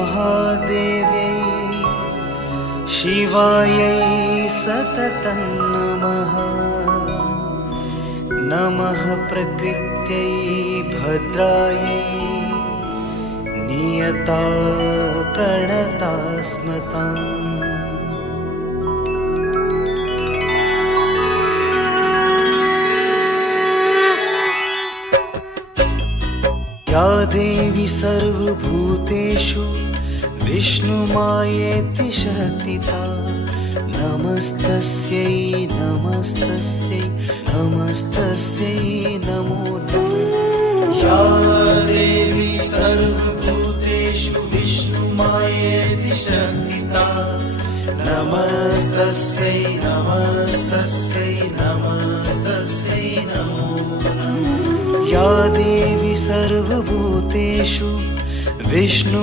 महादेव्यै शिवायै सततं नमः। नमः प्रकृत्यै भद्रायै नियता प्रणता स्मताम्। या देवी सर्वभूतेषु विष्णुमायेति शक्तिता नमस्तस्यै नमस्तस्यै नमस्तस्यै नमो नमः। या देवी सर्वभूतेषु विष्णुमायेति शक्तिता नमस्तस्यै नमस्तस्यै नमस्तस्यै नमो नमः। या देवी सर्वभूतेषु विष्णु